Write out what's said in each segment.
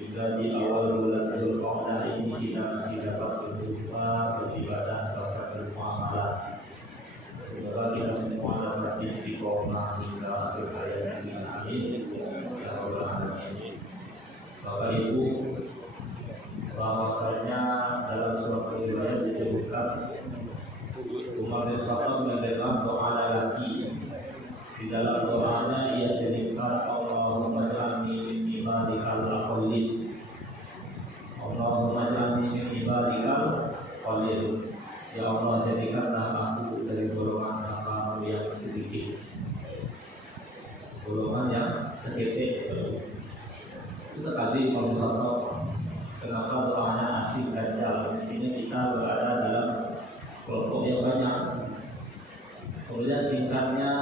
Hingga di awal bulan Dzulqa'dah ini kita masih dapat berjumpa, beribadah, bahkan bermuamalah. Semoga kita semua dapat istiqomah hingga akhir hayat ini. Amin. Ya Allah, amin. Bapak Ibu, bahwasanya dalam suatu riwayat disebutkan Umar bin Khattab mendengar doa lelaki. Di dalam doanya ia selipkan Allahumma ja'alni min ibadikal aqallin. Allahumma ja'alni min ibadikal aqallin. Ya Allah, jadikanlah aku dari golongan hamba yang sedikit, golongan yang seketik. Itu tadi Umar bin Khattab. Kenapa doanya asik dan jalan? Mestinya kita berada dalam kelompok yang banyak. Kemudian singkatnya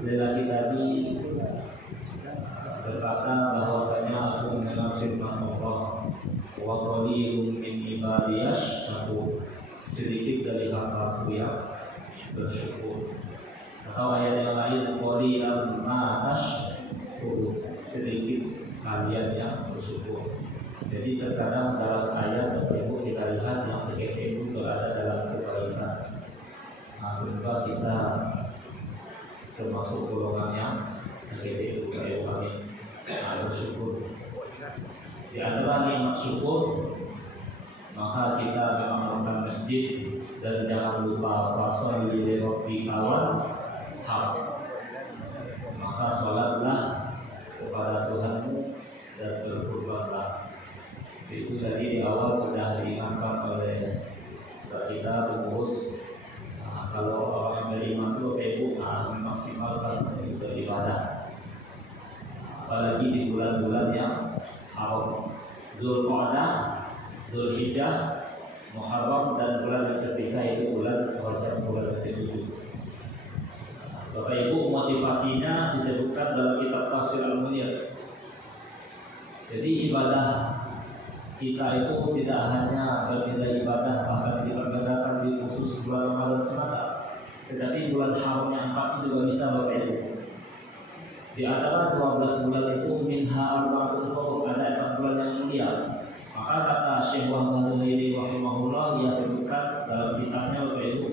lelaki tadi berkata bahwasanya aku mendengar firman Allah, wa qalilun min ibadiyas syakur, sedikit dari hamba-Ku yang bersyukur. Atau ayat yang lain, qalilan ma tashkurun, sedikit kalian yang bersyukur. Jadi terkadang dalam ayat Bapak Ibu kita lihat yang seketik itu berada dalam kebaikan. Nah, semoga kita termasuk golongan yang seketik itu. Bapak Ibu kami bersyukur. Di antara nikmat syukur, maka kita membangun masjid dan jangan lupa fasol di Rabbi kawan hak. Maka sholatlah kepada Tuhanmu dan berkurbanlah. Itu tadi di awal sudah diingatkan oleh kita pengurus. Kalau orang yang beriman itu memaksimalkan beribadah, apalagi di bulan-bulan yang haram, Dzulqa'dah, Dzulhijjah, Muharram, dan bulan yang terpisah itu bulan Rajab, bulan ke-7. Bapak Ibu, motivasinya disebutkan dalam kitab Tafsir Al-Munir. Jadi ibadah kita itu tidak hanya bernilai ibadah bahkan dipergunakan di khusus bulan Ramadan semata, tetapi bulan haram yang 4 juga bisa Bapak Ibu. Di antara 12 bulan itu minha arba'atun hurum, ada 4 bulan yang mulia. Maka kata Syekh Muhammad Al-Ghairi rahimahullah, ia sebutkan dalam kitabnya Bapak Ibu,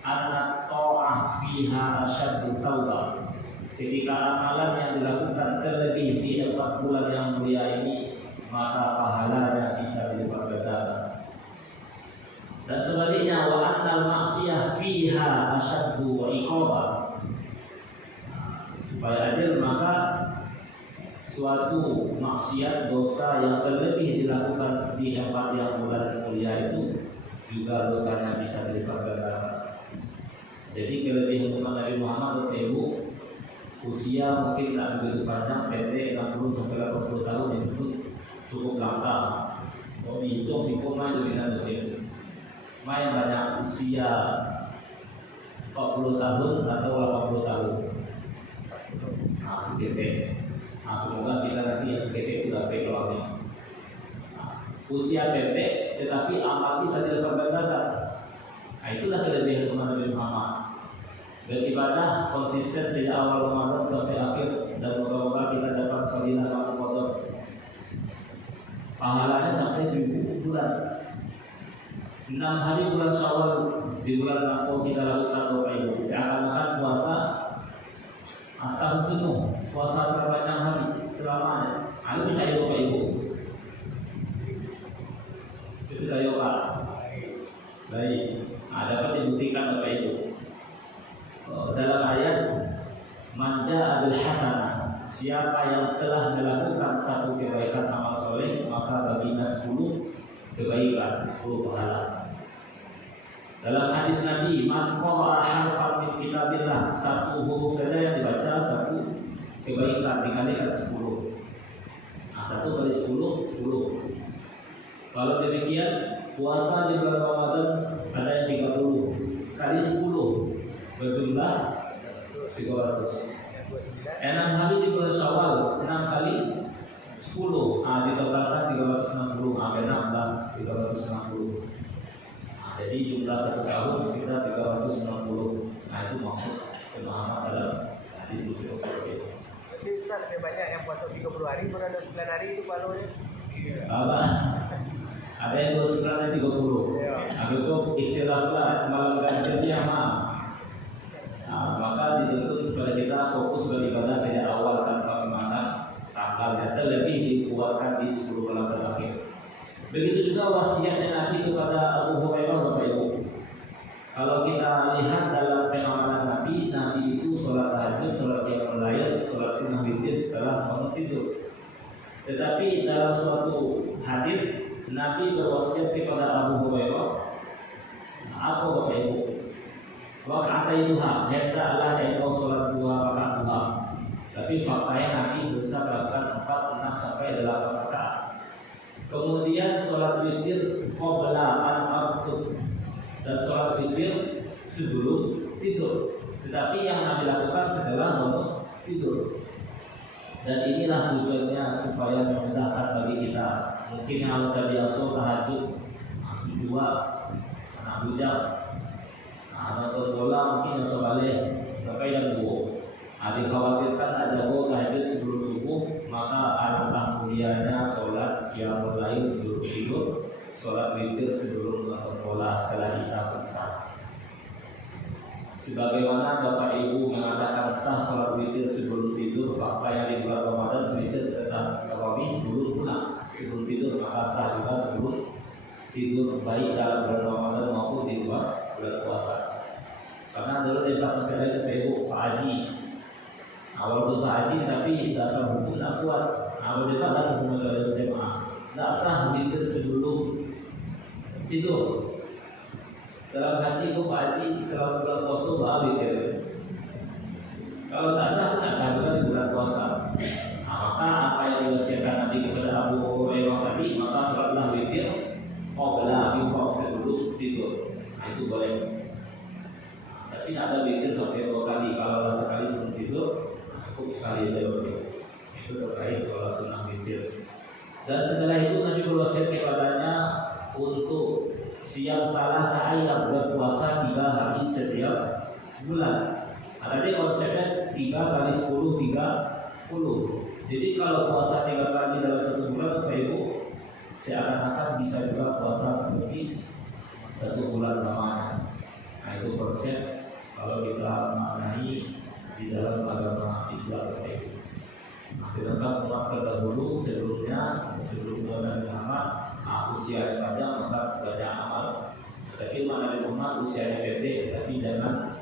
anna ta'ah fiha asyaddu taubah. Ketika amalan yang dilakukan terlebih di 4 bulan yang mulia ini, maka pahalanya bisa dilipat gandakan. Dan sebaliknya, wa annal ma'siyah fiha asyaddu wa iqaba. Supaya adil, maka suatu maksiat, dosa yang terlebih dilakukan di tempat yang bulan mulia itu juga dosanya bisa dilipat gandakan. Jadi kelebihan umat Nabi Muhammad itu usia mungkin tak begitu panjang, pendek 60 sampai 80 tahun itu cukup langka. Oh, itu sempurna itu kita begitu. Main banyak usia 40 tahun atau 80 tahun. Nah, seketik. Nah, semoga kita nanti yang seketik itu dapat keluarnya. Usia pendek tetapi amal bisa diperbandakan. Nah, itulah kelebihan umat Nabi Muhammad. Beribadah konsisten sejak awal Ramadan sampai akhir, dan moga-moga kita dapat fadilah Ramadan. Pahalanya sampai 1000 bulan. 6 hari bulan Syawal di bulan Ramadan kita lakukan Bapak Ibu. Seakan-akan puasa setahun penuh, puasa sepanjang hari selamanya. Ayo kita Bapak Ibu. Kita Pak. Baik. Dapat dibuktikan Bapak Ibu. Dalam ayat manja adil hasanah, siapa yang telah melakukan satu kebaikan amal soleh, maka baginya 10 kebaikan, 10 pahala. Dalam hadis Nabi, man qara'a harfan min kitabillah, satu huruf saja yang dibaca, satu kebaikan, dikalikan 10. Nah, 1 kali 10, 10. Kalau demikian, puasa di bulan Ramadan ada yang 30 kali 10 berjumlah 300. 6 hari di bulan Syawal 6 kali 10. Ditotalkan 360. Benar 360. Jadi jumlah 1 tahun sekitar 360. Itu maksud pemahaman dalam hadis itu. Jadi Ustaz lebih banyak yang puasa 30 hari, baru ada 9 hari itu pahalanya. Apa? Ada yang 29, ada yang 30. Nah, itu ikhtilaflah malam ganjilnya mah. Nah, maka dituntut kepada kita fokus beribadah sejak awal tanpa memandang tanggalnya, terlebih dikuatkan di 10 malam terakhir. Begitu juga wasiatnya Nabi kepada Abu Hurairah, Bapak Ibu. Kalau kita lihat dalam pengamalan Nabi, Nabi itu sholat tahajud, sholat qiyamul lail, sholat sunnah witir setelah bangun tidur. Tetapi dalam suatu hadis Nabi berwasiat kepada Abu Hurairah, apa Bapak Ibu? Wakataituha, hendaklah engkau sholat 2 rakaat duha. Tapi faktanya Nabi bersabdakan 4, 6 sampai 8 rakaat. Kemudian sholat witir qabla an arqud, dan sholat witir sebelum tidur. Tetapi yang Nabi lakukan setelah bangun tidur. Dan inilah tujuannya supaya memudahkan bagi kita. Mungkin yang terbiasa tahajud 2 jam, atau bola mungkin yang sebalik sampai jam 2. Dikhawatirkan ada tahajud sebelum subuh, maka alangkah mulianya sholat qiyamul lail sebelum tidur, sholat witir sebelum bola setelah isya besar. Sebagaimana Bapak Ibu mengatakan sah sholat witir sebelum tidur, fakta yang di bulan Ramadan witir setelah tarawih sebelum pulang. Sebelum tidur maka sah juga sebelum tidur, baik dalam bulan Ramadan maupun di luar bulan puasa. Karena dulu di belakang kita itu Pak Ibu, Pak Haji. Awal itu Pak Haji, tapi dasar hukum tidak kuat. Awal itu dasar hukum dari jemaah. Tidak sah witir sebelum tidur. Dalam hati itu Pak Haji selama bulan puasa bawa witir. Kalau tak sah, tidak sah juga di bulan puasa. Maka apa yang diwasiatkan Nabi kepada Abu Hurairah tadi, maka sholatlah witir qabla bifaq sebelum tidur. Itu boleh. Tapi ada witir sampai 2 kali. Kalau sekali sebelum tidur, cukup sekali aja witir. Itu terkait sholat sunnah witir. Dan setelah itu Nabi berwasiat kepadanya untuk siang salah ayat berpuasa 3 hari setiap bulan. Tadi konsepnya 3 kali 10 30. Jadi kalau puasa 3 kali dalam 1 bulan, Bapak Ibu, seakan-akan bisa juga puasa seperti 1 bulan lamanya. Nah itu konsep kalau kita maknai di dalam agama Islam, Bapak Ibu. Sedangkan umat terdahulu sebelum Nabi Muhammad usia yang panjang maka banyak amal. Tapi umat Nabi Muhammad usianya pendek, tapi jangan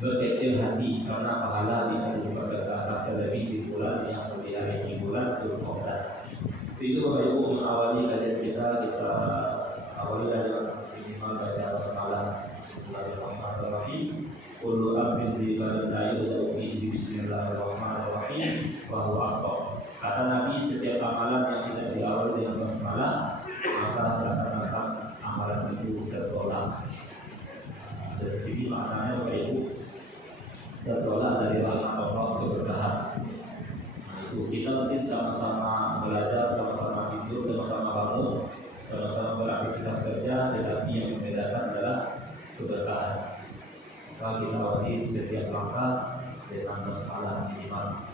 berkecil hati karena pahala bisa diperkatakan terlebih di bulan yang mulia ini, bulan Dzulqa'dah. Itu Bapak Ibu mengawali kajian kita awali dari minimal baca basmalah. Bismillahirrahmanirrahim. Qul abin bi balada'i bismillahirrahmanirrahim wa huwa aqwa. Kata Nabi, setiap amalan yang tidak diawali dengan basmalah maka seakan-akan amalan itu tertolak. Dari sini maknanya Bapak Ibu, tertolak dari rahmat Allah keberkahan. Nah, itu kita mungkin sama-sama belajar, sama-sama tidur, sama-sama bangun, sama-sama beraktivitas kerja, tetapi yang membedakan adalah keberkahan. Maka kita wajib setiap langkah dengan basmalah minimal.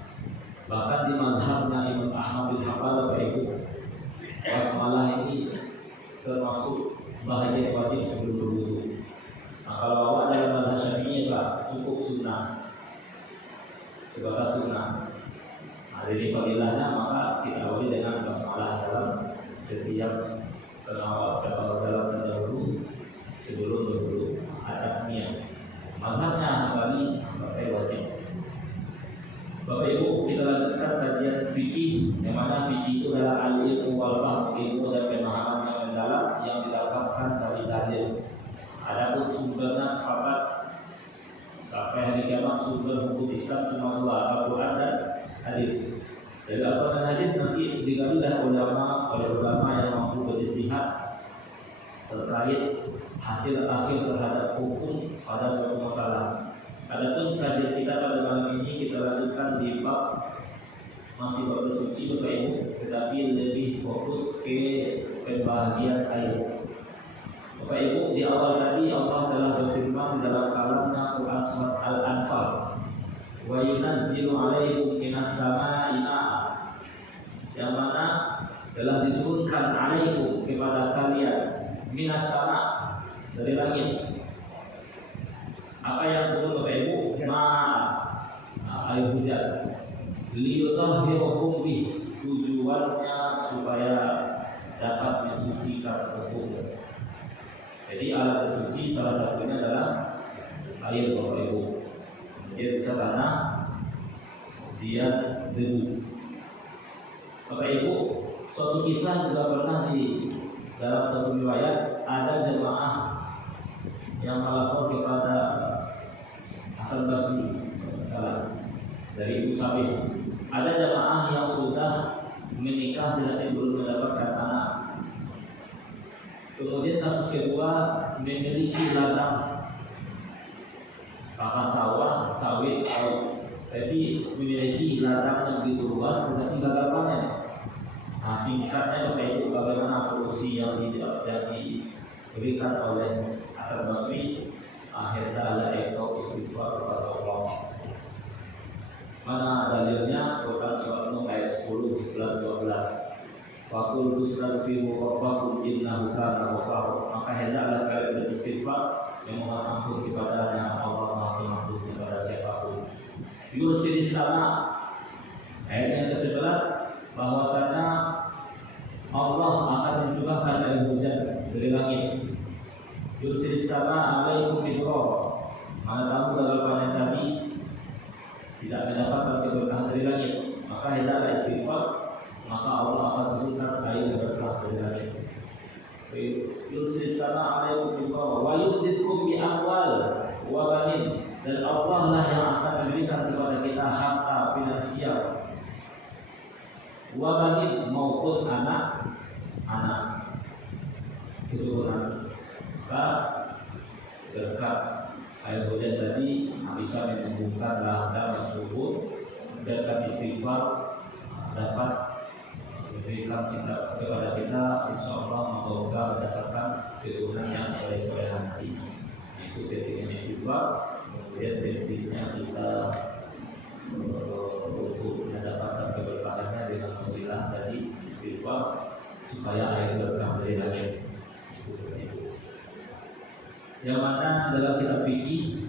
Bahkan di mazhabnya Imam Ahmad bin Hanbal, Bapak Ibu, basmalah ini termasuk bahagian wajib sebelum berwudu. Nah, kalau awak dalam mazhab Syafi'i Pak, cukup sunnah, sebatas sunnah. Nah, jadi fadilahnya maka kita awali dengan basmalah dalam setiap penawar kalau dalam terdahulu sebelum berwudu atasnya. Mazhabnya Hambali sampai wajib. Bapak Ibu, kita lanjutkan kajian fikih, yang mana fikih itu adalah al-ilmu wal fahm, ilmu dan pemahaman yang mendalam yang didapatkan dari dalil. Adapun sumbernya sepakat sampai hari kiamat sumber hukum Islam cuma 2, Al-Quran dan hadis. Dari Al-Quran dan hadis nanti digabungkan oleh ulama yang mampu beristihad terkait hasil akhir terhadap hukum pada suatu masalah. Adapun kajian kita pada malam ini kita lanjutkan di bab masih bab bersuci Bapak Ibu, tetapi lebih fokus ke pembahagian air. Bapak Ibu, di awal tadi Allah telah berfirman di dalam kalamnya Quran surat Al-Anfal, wa yunazzilu alaikum minas samaa'i ma'a, yang mana minas sama, dari langit. Apa yang turun Bapak Ibu? Air hujan. Liyutahhirukum bih, tujuannya supaya dapat mensucikan hukum. Jadi alat bersuci salah satunya adalah air Bapak Ibu. Dia bisa karena dia debu. Bapak Ibu, suatu kisah juga pernah di dalam satu riwayat ada jemaah yang melapor kepada Hasan Basri dari Ibu Sabit. Ada jemaah yang sudah menikah dan belum mendapatkan anak. Kemudian kasus kedua, memiliki ladang apa sawit, tapi memiliki ladang yang begitu luas tetapi gagal panen. Nah, singkatnya Bapak Ibu, bagaimana solusi yang diberikan oleh Hasan Basri? Akhirnya ada istighfar kepada Allah. Mana dalilnya? Quran surat Nur ayat 10, 11, 12. Fakul tustaghfiru rabbakum innahu kana ghaffar. Maka hendaklah kalian beristighfar yang mohon ampun kepadanya, Allah Maha Pengampun kepada siapapun. Yursilis sama, ayat yang ke-11, bahwasanya Allah akan mencurahkan air hujan dari langit. Yursilis sama alaikum bidrar. Mana tahu gagal panen tadi tidak mendapatkan keberkahan dari langit, maka hendaklah istighfar, maka Allah akan turunkan air berkah dari langit. Yursilis sama alaikum bidrar wa yumdidkum bi amwal wa banin, dan Allah lah yang akan memberikan kepada kita harta finansial, wa banin, maupun anak keturunan. Maka berkat air hujan tadi bisa menumbuhkan ladang yang subur, berkat istighfar dapat memberikan kepada kita, insya Allah semoga mendapatkan keturunan yang soleh-soleh nanti. Itu titiknya istighfar. Kemudian titiknya kita untuk mendapatkan keberkahannya dengan wasilah dari istighfar supaya air berkah dari langit. Yang mana dalam kitab fikih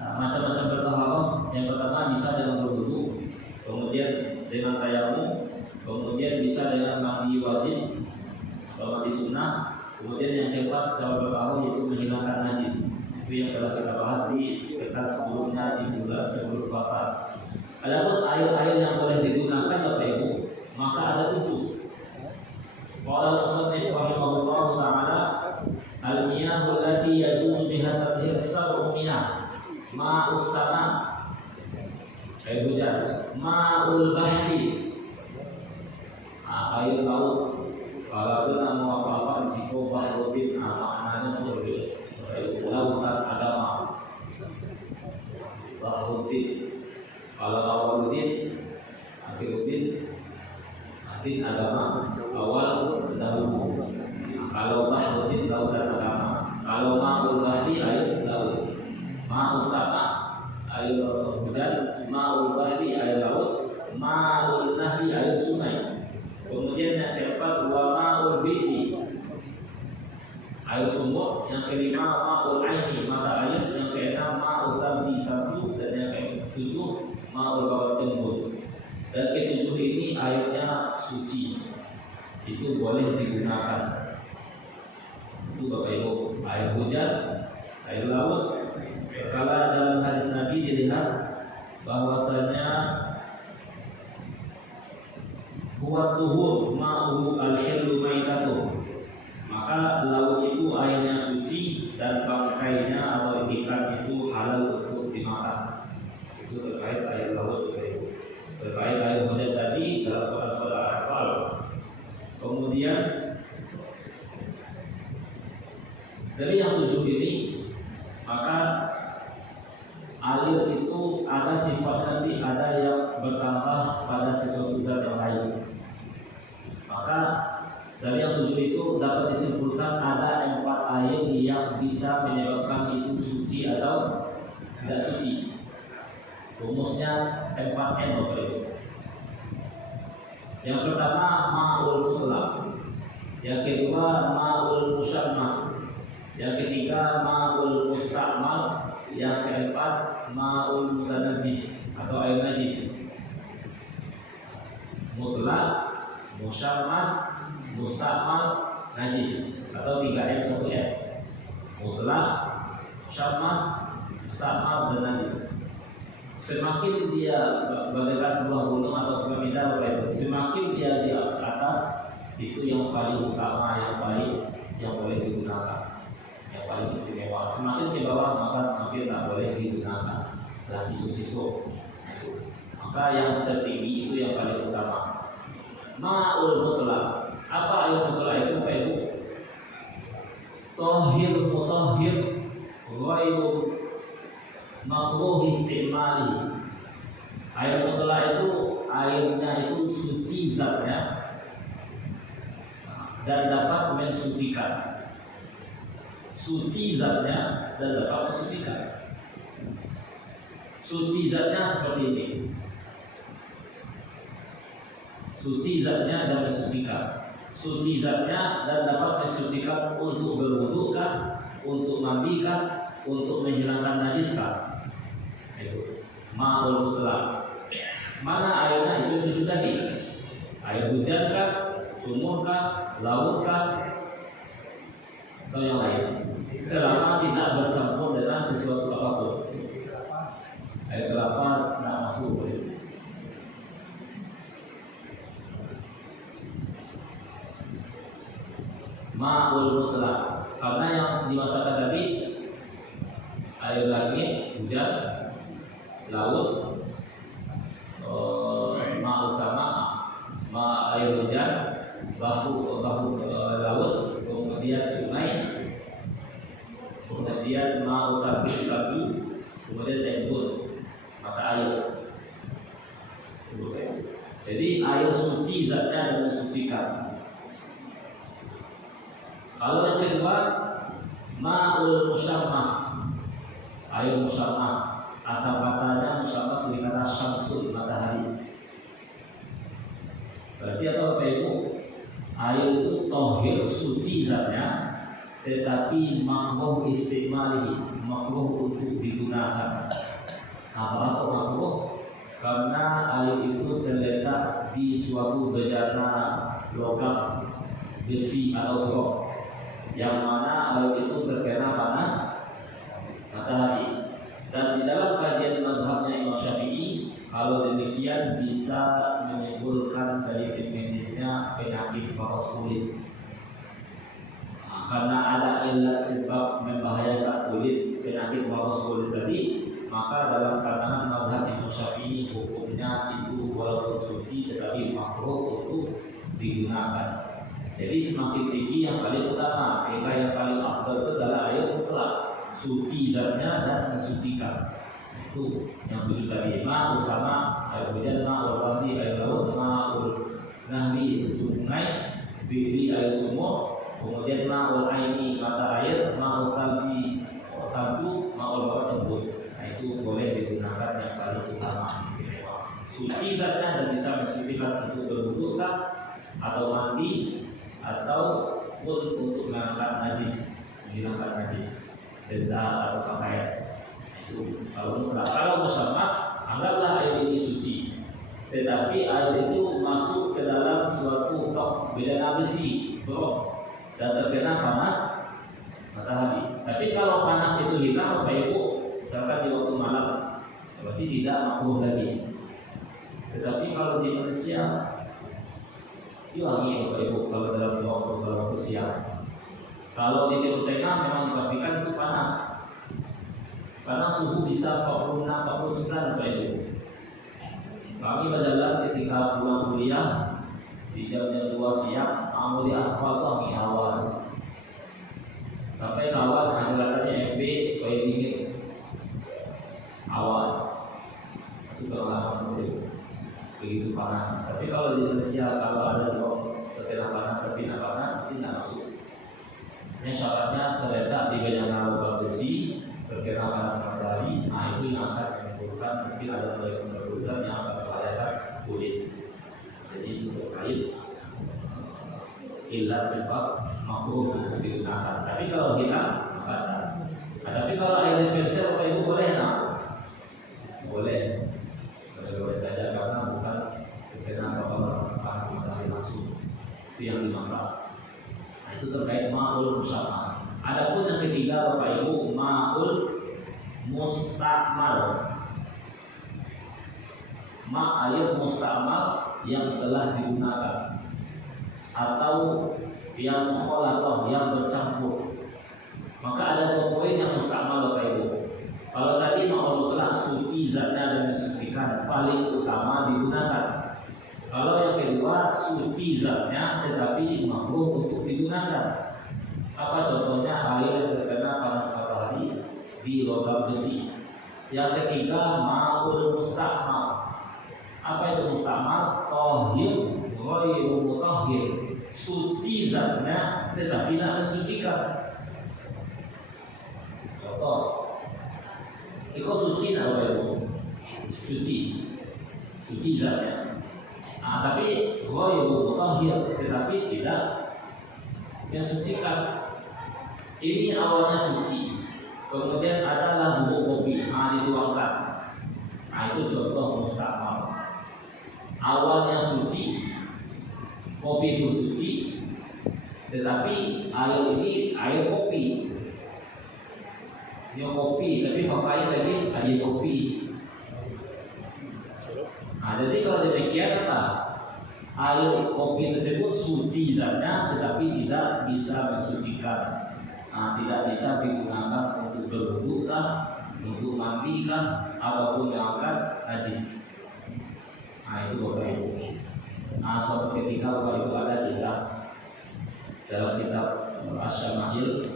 macam-macam bertaharom. Yang pertama bisa dengan berwudu, kemudian dengan tayamum, kemudian bisa dengan mandi wajib atau mandi sunnah, kemudian yang keempat cara bertaharom yaitu menghilangkan najis. Itu yang telah kita bahas di pekan sebelumnya di bulan sebelum puasa. Adapun air-air yang boleh digunakan Bapak Ibu, maka ada 7. Qala al-musannif rahimahullahu ta'ala, al-miyahul lati yajuzu biha tathhir sab'u miyah, ma'us sama, air hujan, ma'ul bahri, air laut. Kalau kita mau apa-apa risiko bahrutin, maknanya itu lautan agama. Bahrutin, kalau bahrutin, akhirutin, agama awal dahulu. Kalau bahrutin lautan agama. Kalau ma'ul bahri air laut. Ma'us sama air hujan, ma'ul bahri air laut, ma'ul nahri air sungai. Kemudian yang keempat wa ma'ul bi'i air sumur. Yang kelima ma'ul aini mata air. Yang keenam ma'ul tamdi satu. Dan yang ketujuh ma'ul bawatin. Dan ketujuh ini airnya suci, itu boleh digunakan. Itu Bapak Ibu, air hujan, air laut. Kalau dalam hadis Nabi dilihat bahwasanya buat tuhur ma'u al-hillu maitatuh, maka laut itu airnya suci dan bangkainya atau ikan itu halal untuk dimakan. Itu terkait air laut. Terkait air hujan tadi dalam Quran surah Al-Anfal. Kemudian dari yang 7 ini, maka air itu ada sifat nanti, ada yang bertambah pada sesuatu zat yang lain. Maka dari yang 7 itu dapat disimpulkan ada 4 air yang bisa menyebabkan itu suci atau tidak suci. Rumusnya 4N. Yang pertama ma'ul mutlak. Yang kedua ma'ul musyammas. Yang ketiga ma'ul mustakmal. Yang keempat ma'ul mutanajis atau air najis. Mutlak, musyammas, mustakmal, najis atau 3M 1M. Mutlak, musyammas, mustakmal dan najis. Semakin dia bagaikan sebuah gunung atau piramida, semakin dia di atas, itu yang paling utama, yang boleh digunakan, yang paling istimewa. Semakin ke bawah maka semakin tak boleh digunakan. Adalah sisu-sisu. Maka yang tertinggi itu yang paling utama. Ma'ul mutlak. Apa air mutlak itu, Pak Ibu? Tahir mutahhir ghairu makruh istimali. Air mutlak itu airnya itu suci zatnya dan dapat mensucikan. Suci zatnya dan dapat mensucikan. Suci zatnya seperti ini. Suci zatnya dan mensucikan. Suci zatnya dan dapat mensucikan untuk berwudu kah, untuk mandi kah, untuk menghilangkan najis kah. Itu ma'ul mutlak. Mana airnya itu tadi? Air hujan kah, sumur kah, laut kah, atau yang lain? Selama tidak bercampur dengan sesuatu apapun. Air kelapa tidak masuk. Ma'ul mutlak. Karena yang dimasakan tadi air langit, hujan, laut, ma'ul sama, air hujan, bahu laut, kemudian sungai, kemudian ma'ul sapi, kemudian tembun, mata air. Jadi air suci zatnya dan mensucikan. Kalau yang kedua ma'ul musyammas. Air musyammas, asal katanya musyammas dari kata syamsul, matahari. Berarti apa Bapak Ibu? Air itu tahir, suci zatnya, tetapi makruh istimali, makruh untuk digunakan. Apa makruh? Karena air itu terletak di suatu bejana logam, besi atau rock, yang mana air itu terkena panas matahari. Dan di dalam kajian mazhabnya Imam Syafi'i, kalau demikian bisa menimbulkan dari medisnya penyakit panas kulit. Karena ada ilat sebab membahayakan kulit, penyakit panas kulit tadi, maka dalam pandangan mazhab Imam Syafi'i hukumnya itu walaupun suci tetapi makruh untuk digunakan. Jadi semakin tinggi yang paling utama, sehingga yang paling afdal itu adalah air mutlak, suci zatnya dan mensucikan. Itu yang tujuh tadi. Ma'ul sama, air hujan, ma'ul wadi, air laut, ma'ul nahri, itu sungai, bihri, air sumur, kemudian ma'ul aini, mata air, ma'ul kalbi, sabtu, ma'ul bawah tembus. Nah itu boleh digunakan yang paling utama, istimewa. Suci zatnya dan bisa mensucikan untuk berwudu atau mandi, atau pun untuk mengangkat najis, menghilangkan najis, benda atau pakaian. Itu kalau mutlak. Kalau musyammas, anggaplah air ini suci, tetapi air itu masuk ke dalam suatu kop bejana besi, bro, dan terkena panas matahari. Tapi kalau panas itu hitam, Bapak Ibu, misalkan di waktu malam, berarti tidak makruh lagi. Tetapi kalau di Indonesia wangi Bapak Ibu, kalau dalam waktu siang. Kalau di Timur Tengah memang dipastikan itu panas, karena suhu bisa 46, 49 Bapak Ibu. Kami berjalan ketika pulang kuliah di jam-jam 2 siang, mau di aspal tuh angin awan. Sampai kawan anggarannya FB supaya dingin awan. Itu pengalaman Bapak Ibu. Begitu panas. Tapi kalau di Indonesia kalau ada terkena panas tapi tidak panas, tidak masuk. Ini syaratnya terletak di bejana logam besi, terkena panas matahari. Nah itu yang akan menimbulkan mungkin ada perbedaan yang akan membahayakan kulit. Jadi untuk kain ilat sebab makruh untuk digunakan. Tapi kalau hilang maka tapi kalau air dispenser Bapak Ibu boleh nak? Boleh. Boleh saja karena bukan sekedar bapak panas matahari langsung. Itu yang dimasak. Nah, itu terkait ma'ul musyammah. Adapun yang ketiga Bapak Ibu, ma'ul mustakmal. Air mustakmal yang telah digunakan atau yang mukhalatoh, yang bercampur. Maka ada dua poin yang mustakmal Bapak Ibu. Kalau tadi ma'ul mutlak suci zatnya dan disucikan, paling utama digunakan. Kalau yang kedua suci zatnya tetapi makruh untuk digunakan. Apa contohnya? Air yang terkena panas matahari di logam besi. Yang ketiga ma'ul mustakmal. Apa itu mustakmal? Tahir ghairu mutahhir. Suci zatnya tetapi tidak mensucikan. Contoh, itu suci tidak Bapak Ibu? Suci zatnya. Nah, tapi ghairu mutahhir tetapi tidak mensucikan. Ini awalnya suci, kemudian adalah bubuk kopi, dituangkan. Nah, itu contoh mustakmal. Awalnya suci, kopi itu suci, tetapi air ini air kopi. Ini kopi, tapi pakai tadi air kopi. Nah, jadi kalau demikian apa? Air kopi tersebut suci zatnya, tetapi tidak bisa mensucikan. Nah, tidak bisa digunakan untuk berwudu kah, untuk mandi kah, ataupun yang akan najis. Nah, itu Bapak Ibu. Nah, suatu ketika Bapak Ibu ada kisah dalam kitab Asy-Syama'il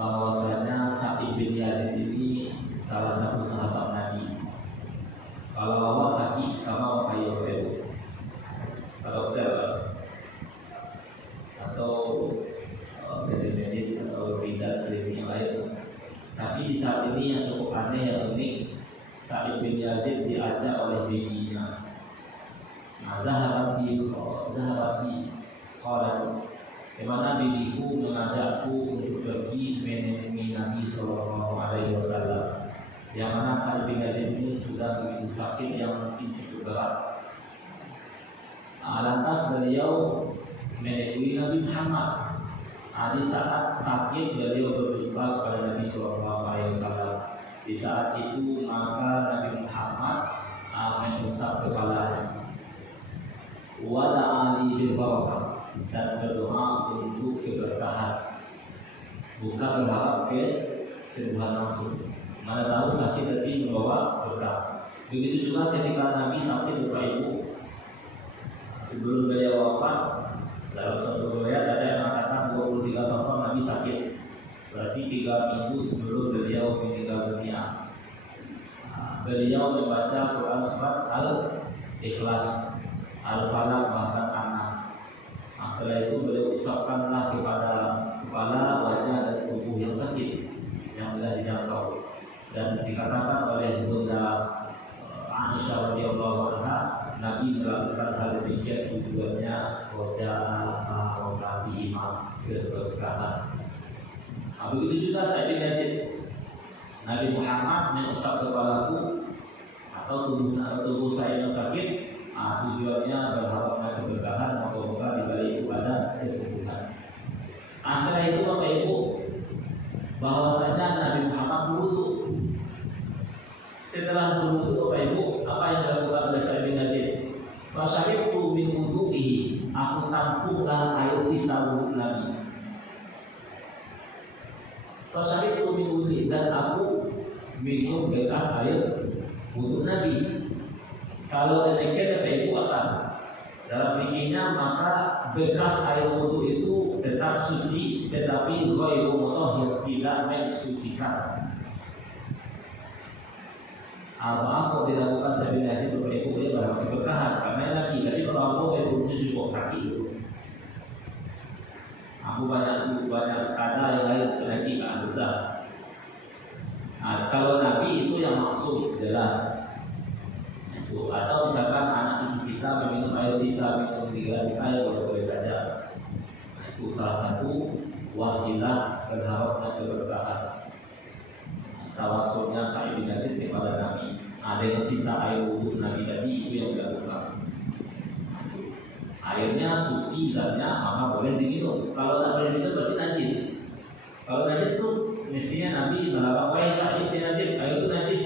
bahwasanya Sa'id bin Yazid ini salah satu sahabat Nabi. Kalau awak sakit, kamu apa yang Ibu? Kalau dokter atau medis atau ridat klinik yang lain. Tapi di saat ini yang cukup aneh yang unik, Sa'id bin Yazid diajak oleh bibinya. Nah, zahabati qalat, di mana bibiku mengajakku untuk pergi menemui Nabi Sallallahu Alaihi Wasallam. Yang mana Sa'id bin Yazid ini sudah begitu sakit yang mungkin cukup berat. Lantas beliau menemui Nabi Muhammad. Di saat sakit beliau berjumpa kepada Nabi Sallallahu Alaihi Wasallam. Di saat itu maka Nabi Muhammad mengusap kepalanya. Wada'a li bil barakah, dan berdoa untuk keberkahan. Bukan berharap kesembuhan langsung. Mana tahu sakit tapi membawa berkah. Begitu juga ketika Nabi sakit Bapak Ibu. Sebelum beliau wafat, dalam satu riwayat ada yang mengatakan 23 Safar Nabi sakit. Berarti 3 minggu sebelum beliau meninggal dunia. Beliau membaca Quran surat Al-Ikhlas, Al-Falaq, bahkan An-Nas. Setelah itu beliau usapkanlah kepada kepala, wajah dan tubuh yang sakit yang tidak dijangkau. Dan dikatakan oleh Bunda Aisyah radhiyallahu anha, Nabi melakukan hal demikian tujuannya keberkahan. Begitu juga saya dikasih Nabi Muhammad mengusap kepalaku atau tubuh saya yang sakit, tujuannya berharapnya keberkahan, moga-moga dibalik itu ada kesembuhan. Setelah itu Bapak Ibu, bahwasanya Nabi Muhammad berwudu. Setelah berwudu Bapak Ibu, apa yang dilakukan oleh Sa'id bin Yazid? Fasyaribtu min wudu'ihi, aku tampunglah air sisa wudu Nabi. Fasyaribtu min wudu'ihi, dan aku minum bekas air wudu Nabi. Kalau demikian Bapak Ibu apa? Dalam fikihnya maka bekas air wudu itu tetap suci, tetapi ghairu mutahhir, tidak mensucikan. Apa dilakukan Sa'id bin Yazid Bapak Ibu boleh berharap keberkahan karena lagi tadi kalau aku cukup sakit itu. Aku banyak kada yang lain lagi kan besar. Kalau Nabi itu yang maksud jelas. Atau misalkan anak cucu kita meminum air sisa, minum 3 gelas air boleh saja. Itu salah satu wasilah berharapnya keberkahan. Tawasulnya Sa'id bin Yazid kepada Nabi. Ada yang sisa air wudhu Nabi tadi itu yang dilakukan. Airnya suci zatnya, maka boleh diminum. Kalau tak boleh diminum berarti najis. Kalau najis itu mestinya Nabi melarang, wahai Sa'id bin Yazid, air itu najis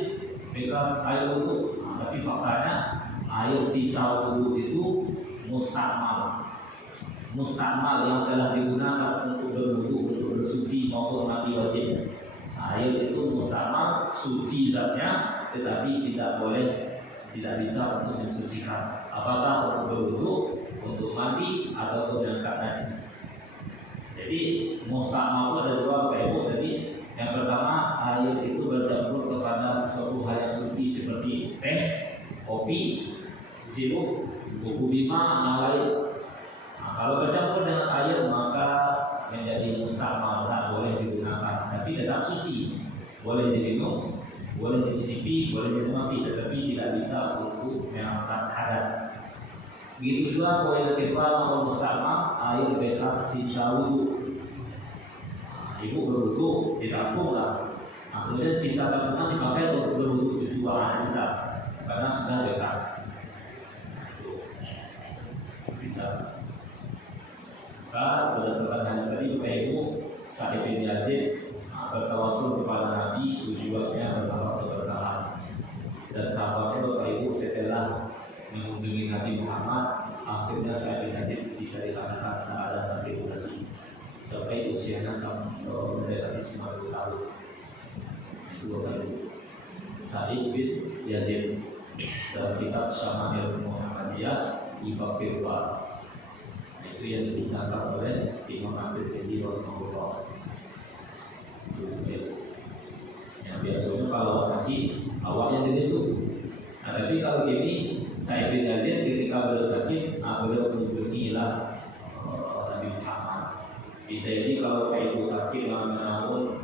bekas air wudhu. Tapi faktanya air sisa wudhu itu mustakmal yang telah digunakan untuk berwudhu, untuk bersuci maupun mandi wajib. Air itu mustakmal, suci zatnya, tetapi tidak bisa untuk mensucikan. Apakah untuk berwudhu, untuk mandi, ataupun mengangkat najis. Jadi mustakmal itu ada dua ibu. Jadi yang pertama, air itu bercampur kepada sesuatu hal yang suci seperti teh, kopi, sirup, buku bima, yang lain. Nah, kalau bercampur dengan air maka menjadi mustakmal, tak boleh digunakan, tapi tetap suci, boleh diminum, boleh dicicipi, boleh dinikmati, tetapi tidak bisa untuk mengangkat hadat. Begitu juga poin kedua nomor mustakmal, air bekas sisa wudhu. Ibu berwudhu ditampung lah, kemudian sisa tampungan dipakai untuk berwudhu cucuan bisa, karena sudah bekas. Bisa. Maka berdasarkan hadis tadi, Bapak Ibu, Sa'id bin Yazid bertawasul kepada Nabi tujuannya berharap keberkahan. Dan tampaknya Bapak Ibu setelah mengunjungi Nabi Muhammad, akhirnya Sa'id bin Yazid bisa dikatakan tak ada sakit lagi sampai usianya mendekati 90 tahun. Itu Bapak Ibu, Sa'id bin Yazid dalam kitab Syama'il Muhammadiyah di bab kedua. Itu yang disangka oleh Imam At-Tirmidzi rahimahullah. Yang biasanya kalau sakit awalnya dirisuk. Nah, tapi kalau gini, Sa'id bin Yazid ketika beliau sakit, beliau mengunjungilah Nabi Muhammad. Bisa jadi kalau kayak ibu sakit namun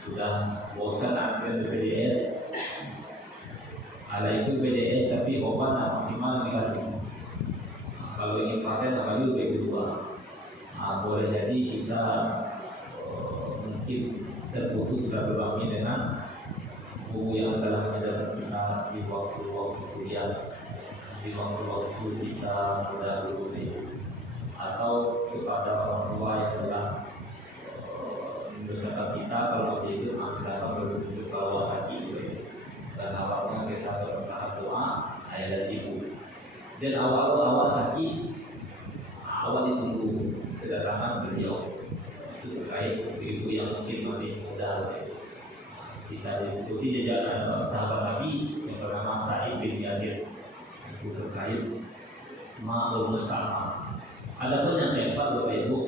sudah bosan akhirnya BPJS, ada itu BPJS tapi obat tak maksimal dikasih. Kalau ingin pakai namanya UB2. Boleh jadi kita mungkin terputus silaturahmi dengan buku yang telah mendapat kita di waktu-waktu kuliah, di waktu-waktu kita mendahului, atau kepada orang tua yang telah membesarkan kita. Kalau masih hidup, silakan berkunjung ke sakit dan awalnya kita berdoa doa ayah dan ibu. Dan awal sakit, awal ditunggu kedatangan beliau. Itu terkait ibu yang mungkin masih muda. Kita ikuti jejak sahabat Nabi yang bernama Sa'id bin Yazid. Itu terkait ma'ul mustakmal. Adapun yang keempat, Bapak Ibu,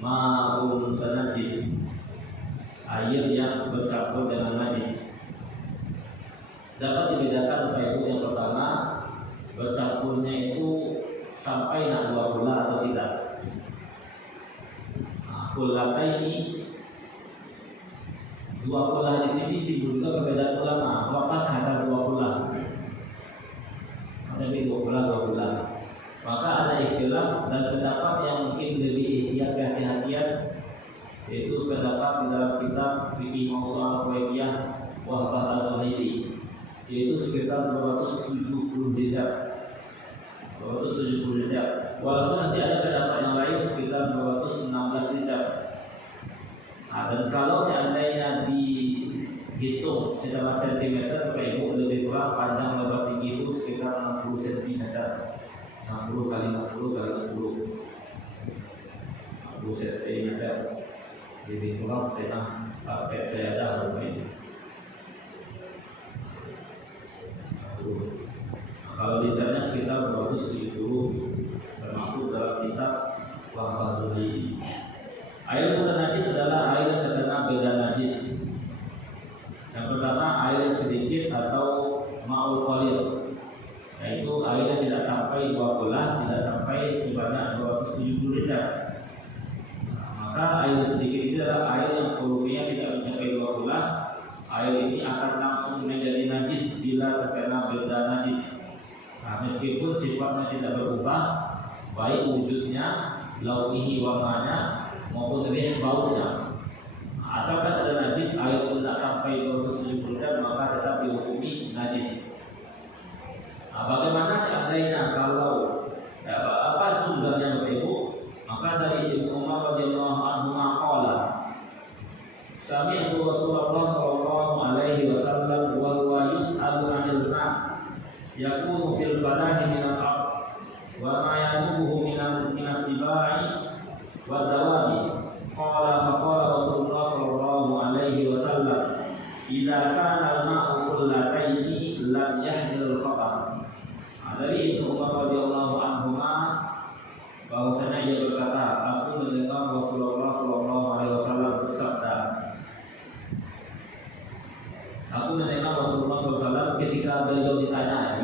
ma'ul najis, air yang bercampur dengan najis. Dapat dibedakan, Bapak Ibu, yang pertama, bercampurnya itu sampai 2 bulan atau tidak. Kulata ini 2 bulan di sini timbul juga perbedaan ulama. Apakah ada 2 bulan? Tapi 2 bulan. Maka ada ikhtilaf dan pendapat yang mungkin lebih ihtiyat kehati-hatian, yaitu pendapat di dalam kitab Fiqih Mawsu'ah Al-Qawaidiyah Wahbah Al-Zuhaili, yaitu sekitar 270 jilid. Walaupun nanti ada pendapat yang lain sekitar 216 jilid. Dan kalau seandainya dihitung secara sentimeter, Bapak Ibu, lebih kurang panjang lebar tinggi itu sekitar 60 cm. 60 kali 60 kali 60 cm. Lebih kurang setengah pakai sejadah, Bapak Ibu. Kalau liternya sekitar 270, termasuk dalam kitab Wahbah Al-Zuhaili. Air yang najis adalah air yang terkena beda najis. Yang pertama, air yang sedikit atau ma'ul qalil, yaitu air yang tidak sampai 2 gelas, tidak sampai sebanyak 270 liter. Maka air sedikit itu adalah air yang volumenya tidak mencapai 2 gelas. Air ini akan langsung menjadi najis bila terkena beda najis. Meskipun sifatnya tidak berubah, baik wujudnya launihi warnanya maupun rih baunya. Asalkan ada najis, air pun tak sampai 270 gram, maka tetap dihukumi najis. Bagaimana seandainya kalau apa sumbernya Bapak Ibu? Maka dari Ibnu Umar radhiyallahu anhu qala sami'tu Rasulullah sallallahu alaihi wasallam wa huwa yus'alu 'anil ma' yakunu fil falahi min al-ard wa ma yanubuhu min as-sibai wa dawabi. Qala faqala Rasulullah sallallahu alaihi wasallam idza kana al-ma'u qullataini lam yahdil khabar. Dari Ibnu Umar radhiyallahu anhu bahwasanya ia berkata, aku mendengar Rasulullah sallallahu alaihi wasallam bersabda. Aku mendengar Rasulullah SAW ketika beliau ditanya,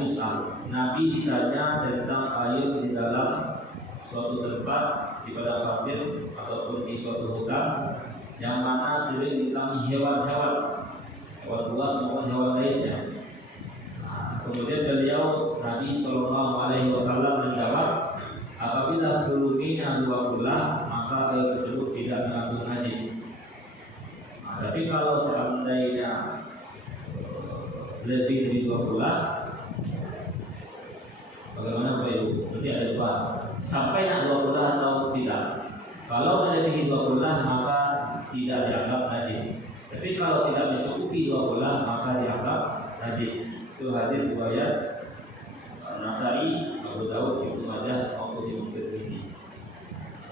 Nabi ditanya tentang air di dalam suatu tempat di padang pasir ataupun di suatu hutan yang mana sering ditemui hewan-hewan buas maupun hewan lainnya. Kemudian beliau Nabi Shallallahu Alaihi Wasallam menjawab, apabila volumenya 20, maka air tersebut tidak mengandung najis. Tapi kalau seandainya lebih dari 20, bagaimana Bapak Ibu? Berarti ada dua. Sampai 20 atau tidak. Kalau melebihi 20 maka tidak dianggap najis. Tapi kalau tidak mencukupi 20 maka dianggap najis. Itu hadis riwayat Nasai, Abu Daud, Ibnu Majah maupun Ibnu Tirmidzi.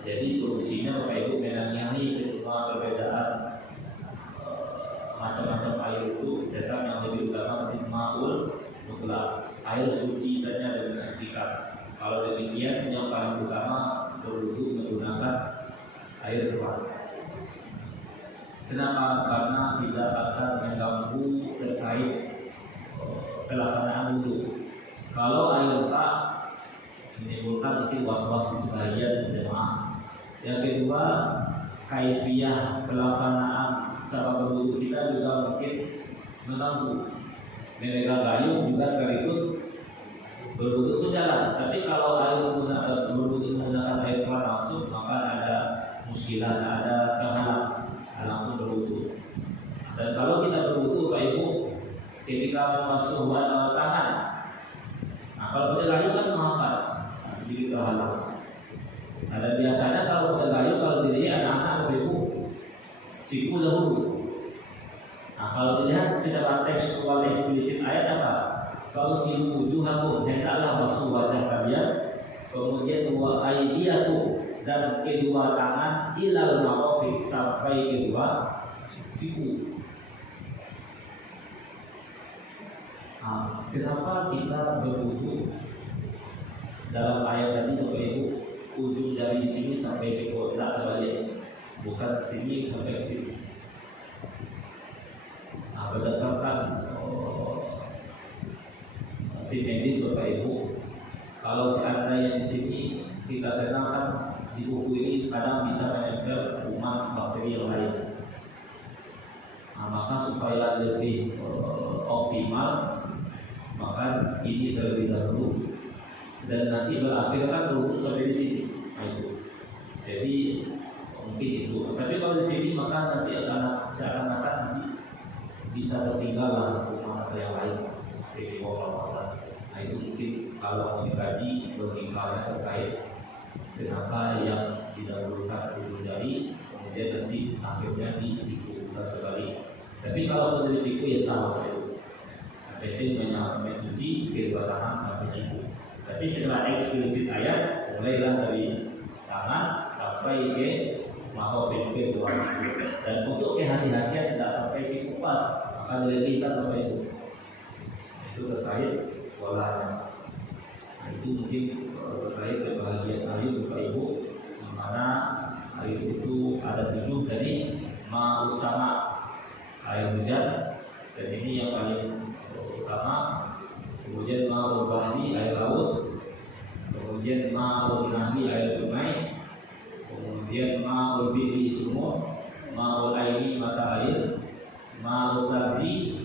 Jadi solusinya Bapak Ibu menangani semua perbedaan macam-macam air itu, datang yang lebih utama seperti ma'ul mutlak, air suci saja dengan sertifikat. Kalau demikian yang paling utama berwudu menggunakan air keluar. Kenapa? Karena tidak akan mengganggu terkait pelaksanaan wudu. Kalau air tak menimbulkan itu was-was di sebagian jemaah. Yang kedua, kaifiyah pelaksanaan cara berwudu kita juga mungkin mengganggu. Memegang gayung juga sekaligus berwudu itu jalan. Tapi kalau air berwudu menggunakan air keluar langsung, maka ada muskilah, ada penghalang langsung berwudu. Dan kalau kita berwudu Pak Ibu, ketika memasuk tangan, nah kalau pakai gayung kan mengangkat, sedikit terhalang. Dan biasanya kalau pakai gayung, kalau dilihat anak-anak Pak Ibu siku dahulu. Nah kalau dilihat secara tekstual eksplisit ayat apa? Kalau siku wujuhakum, hendaklah basuh wajah kalian, kemudian wa aydiyakum, dan kedua tangan ilal marafiq, sampai kedua siku. Nah, kenapa kita berwudu dalam ayat tadi Bapak Ibu, ujung dari sini sampai siku, tidak terbalik, bukan sini sampai ke sini. Nah, berdasarkan tim medis Bapak Ibu, kalau seandainya di sini kita kenalkan di buku ini kadang bisa menempel kuman bakteri yang lain. Nah, maka supaya lebih optimal, maka ini terlebih dahulu dan nanti berakhir kan berwudu sampai di sini. Nah, itu. Jadi mungkin itu. Tapi kalau di sini maka nanti akan seakan-akan nanti bisa tertinggal kuman atau yang lain. Jadi nah itu mungkin kalau mau dikaji logikanya terkait kenapa yang didahulukan dihindari, kemudian nanti akhirnya di siku dan sebalik. Tapi kalau dari siku ya sama itu. Jadi mencuci kedua tangan sampai siku. Tapi setelah eksplisit ayat mulailah dari tangan sampai ke mahofin kedua siku. Dan untuk kehati-hatian tidak sampai siku pas, maka dilebihkan Bapak Ibu. Itu terkait polanya. Nah, itu mungkin terkait kebahagiaan air Bapak Ibu, di mana air itu ada 7 tadi, ma'us sama, air hujan, dan ini yang paling utama. Kemudian ma'ul bahri, air laut, kemudian ma'ul nahri, air sungai, kemudian ma'ul bibi, sumur, ma'ul airi, mata air, ma'ul tardi,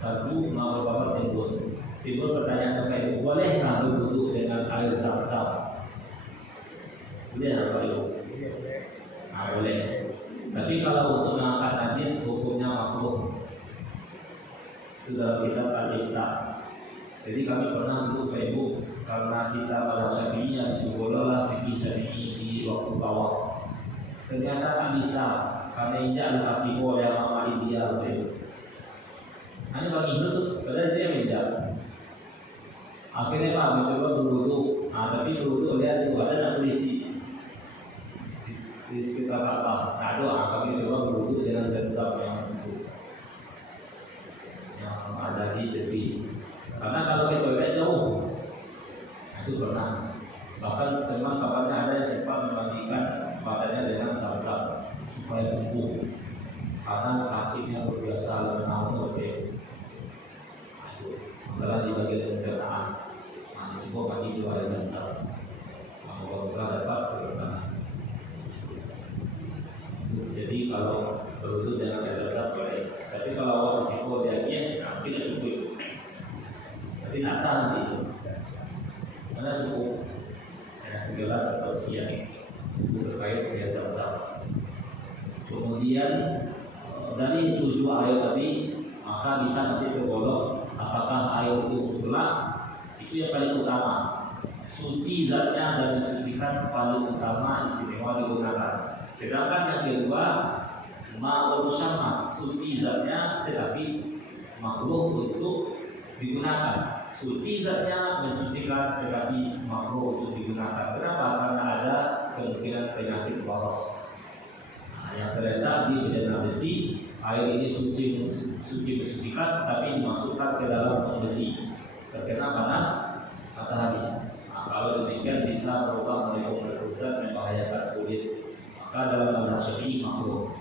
satu, ma'ul babat, timbul. Timbul pertanyaan Bapak Ibu, bolehkah berwudu dengan air zam-zam? Boleh Bapak Itu dalam kitab Al-Iqta. Jadi kami pernah dulu Pak Ibu, karena kita pada Syafi'iyah sekolahlah fikih Syafi'i di waktu tawaf. Ternyata tak bisa karena ini ada kaki oleh Mama India Pak Ibu. Hanya bagi itu tuh, padahal dia menjak. Akhirnya Pak mencoba berwudu. Tapi berwudu lihat itu ada polisi di sekitar Ka'bah. Nah doa kami coba berwudu dengan zam-zam yang tersebut yang ada di tepi. Karena kalau kita toilet jauh, itu pernah. Bahkan memang kabarnya ada yang sempat membagikan badannya dengan zam-zam supaya sembuh. Karena sakitnya berbiasa menahun lebih. Masalah di bagian pencernaan. Coba bagi dua ada zam-zam. Semoga dapat berkenan. Jadi kalau berwudu jangan ada boleh. Tapi kalau awak risiko dia tidak cukup. Tapi tak sah nanti. Karena cukup segelas atau sekian itu terkait dengan zam-zam. Kemudian dari tujuh air tadi maka bisa nanti tergolong apakah air itu mutlak, itu yang paling utama. Suci zatnya dan disucikan paling utama istimewa digunakan. Sedangkan yang kedua ma'ul musammas, suci zatnya tetapi makruh untuk digunakan. Suci zatnya mensucikan tetapi makruh untuk digunakan. Kenapa? Karena ada kemungkinan penyakit boros. Yang terletak di bejana besi, air ini suci mensucikan tapi dimasukkan ke dalam tong besi. Terkena panas matahari. Kalau demikian bisa berubah menjadi berkutat membahayakan kulit. Maka dalam mazhab Syafi'i makruh.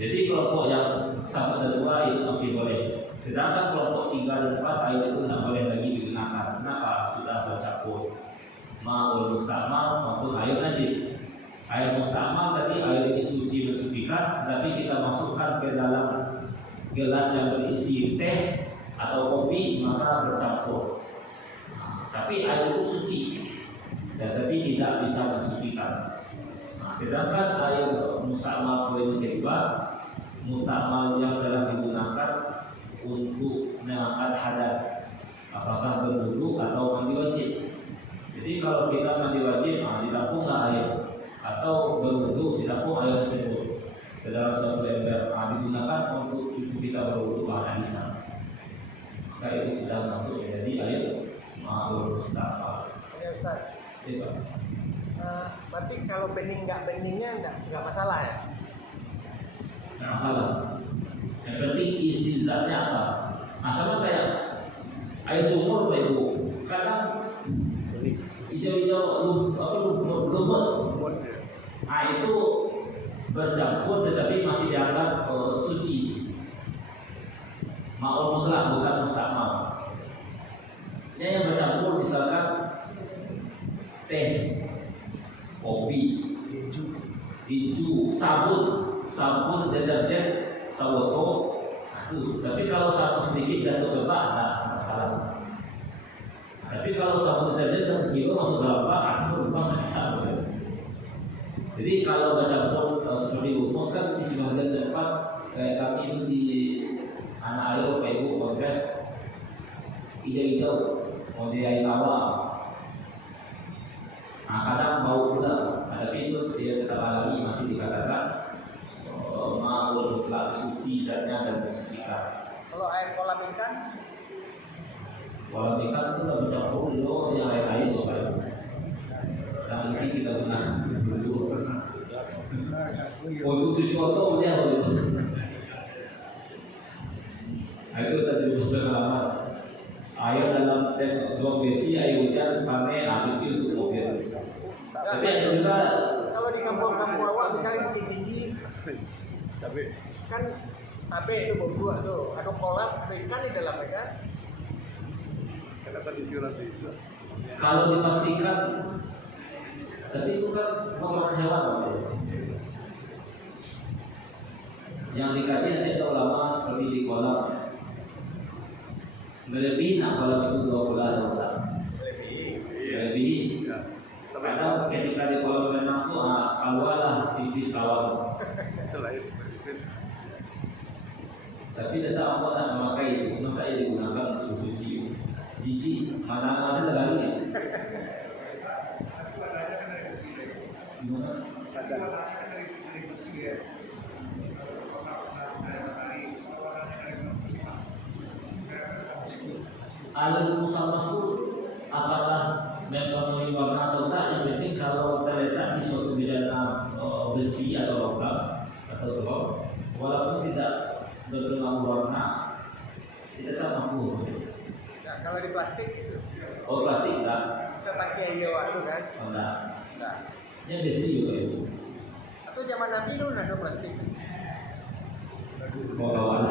Jadi kelompok yang 1 dan 2 itu masih boleh. Sedangkan kelompok 3 dan 4 air itu tidak boleh lagi digunakan. Kenapa? Sudah bercampur. Ma'ul mustamal maupun air najis. Air mustamal tadi air ini suci mensucikan, tapi kita masukkan ke dalam gelas yang berisi teh atau kopi maka bercampur. Tapi air itu suci, tapi tidak bisa mensucikan. Sedangkan air mustamal poin kedua, mustamal yang telah digunakan untuk mengangkat hadas, apakah berwudu atau mandi wajib. Jadi kalau kita mandi wajib, ditampung air, atau berwudu ditampung air tersebut ke dalam suatu ember, digunakan untuk cucu kita berwudu bisa. Maka itu sudah masuk jadi air ma'ul mustamal. Ya Ustaz. Iya. Berarti kalau beningnya enggak masalah ya? Nggak masalah. Yang penting isi zatnya apa? Sama kayak air sumur Pak Ibu. Kadang hijau-hijau lumut. Itu bercampur tetapi masih dianggap suci. Ma'ul mutlak bukan mustamal. Yang bercampur misalkan teh, kopi, hijau, sabun, deterjen, sawoto, tapi kalau sabun sedikit jatuh ke bak, tidak masalah. Tapi kalau sabun deterjen 1 kilo masuk dalam bak, itu berubah tidak bisa. Jadi kalau bercampur seperti umum kan di sebagian tempat kayak kami itu di anak air Pak Ibu kongres hijau-hijau, mau di air tawar. Kadang bau pula, tapi itu dia tetap alami masih dikatakan ma'ul mutlak suci zatnya dan mensucikan. Kalau air kolam ikan? Kolam ikan itu udah bercampur dulu yang air dan mungkin kita gunakan dulu. Untuk cuci otot dia itu. Itu tadi pengalaman. Air dalam drum besi, air hujan, pakai cuci untuk mobil. Tapi yang kedua, kalau di kampung-kampung awak misalnya tinggi, tapi kan abe itu berdua tuh, ada kolam, ada ikan di dalamnya kan? kenapa disurat bisa? kalau dipastikan, tapi itu kan kotoran hewan. Yang dikaji nanti ulama seperti di kolam. Melebihi kolam itu 20 orang. Melebihi. Karena ketika di kolam renang itu kawalah tipis kawan. Tapi tetap Allah tak memakai itu. Masa ia digunakan untuk suci? Jijik, mana-mana terlalu ya. Gimana? Alat musal masuk apakah mempunyai warna atau tak, yang penting kalau terletak di suatu bidang besi atau logam atau telur, walaupun tidak berpengaruh warna, kita tak mampu. Nah, kalau di plastik Oh plastik tak? bisa pakai iya waktu kan? Oh, tak. Nah, Yang besi juga itu. atau zaman Nabi dulu ada plastik. Mau kawan.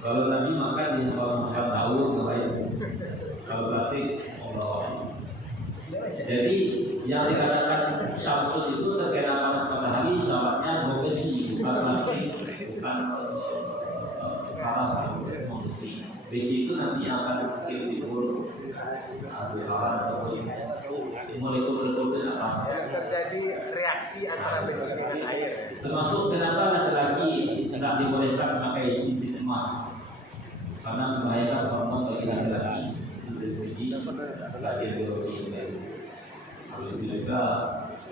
Kalau Nabi makan di makan tahu ngapain? Kalau plastik mau kawan. Jadi yang dikatakan Syamsul itu terkena panas matahari, syaratnya bau besi, bukan plastik, bukan kalah, bau besi. Besi itu nanti akan timbul kawan ataupun molekul-molekul di atas. Terjadi reaksi antara besi dengan air. Termasuk kenapa laki-laki tidak dibolehkan memakai cincin emas, karena membahayakan hormon bagi laki-laki dari segi kajian biologi. Harus juga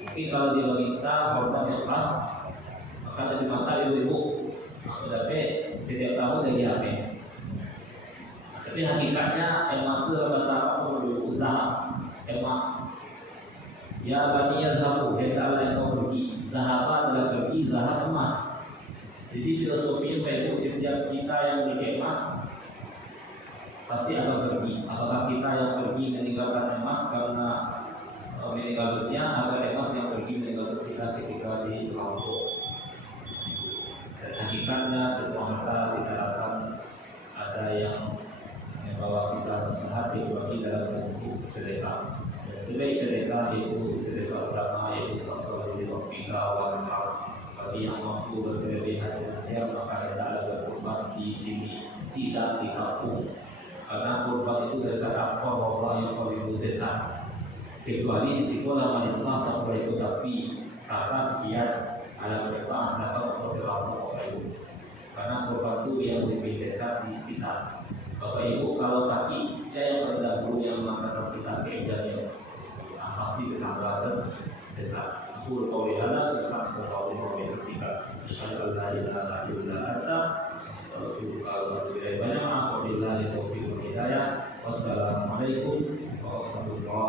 mungkin kalau di wanita hormon yang pas, maka dari mata ibu tetapi setiap tahun dari hamil. Tapi hakikatnya emas itu bahasa Arab usaha emas. Ya bani yazhabu, hendaklah engkau pergi. Zahaba adalah pergi, zahab emas. Jadi filosofinya baik setiap kita yang memiliki emas pasti akan pergi. Apakah kita yang pergi meninggalkan emas karena meninggal dunia, atau emas yang pergi meninggalkan kita ketika di lampau. Dan hakikatnya semua harta tidak akan ada yang membawa kita bersehat kecuali dalam bentuk sedekah. Sebaik sedekah itu sedekah pertama yaitu masalah di waktu awal. Bagi yang mampu berkelebihan dengan siap maka hendaklah berkorban di sini, tidak di kampung. Karena korban itu dari kata Allah yang paling mudah. Kecuali di sekolah wanita sampai itu tapi kata sekian ada berapa atau berapa itu. Karena korban itu yang lebih dekat di kita. Bapak Ibu kalau sakit saya berdahulu yang mengatakan kita kejalannya. Pasti tetangga dekat. Aku kau lihatlah sekarang kau ketika Insyaallah ilaha illallah anta kalau banyak apabila itu hidayah. Wassalamualaikum warahmatullahi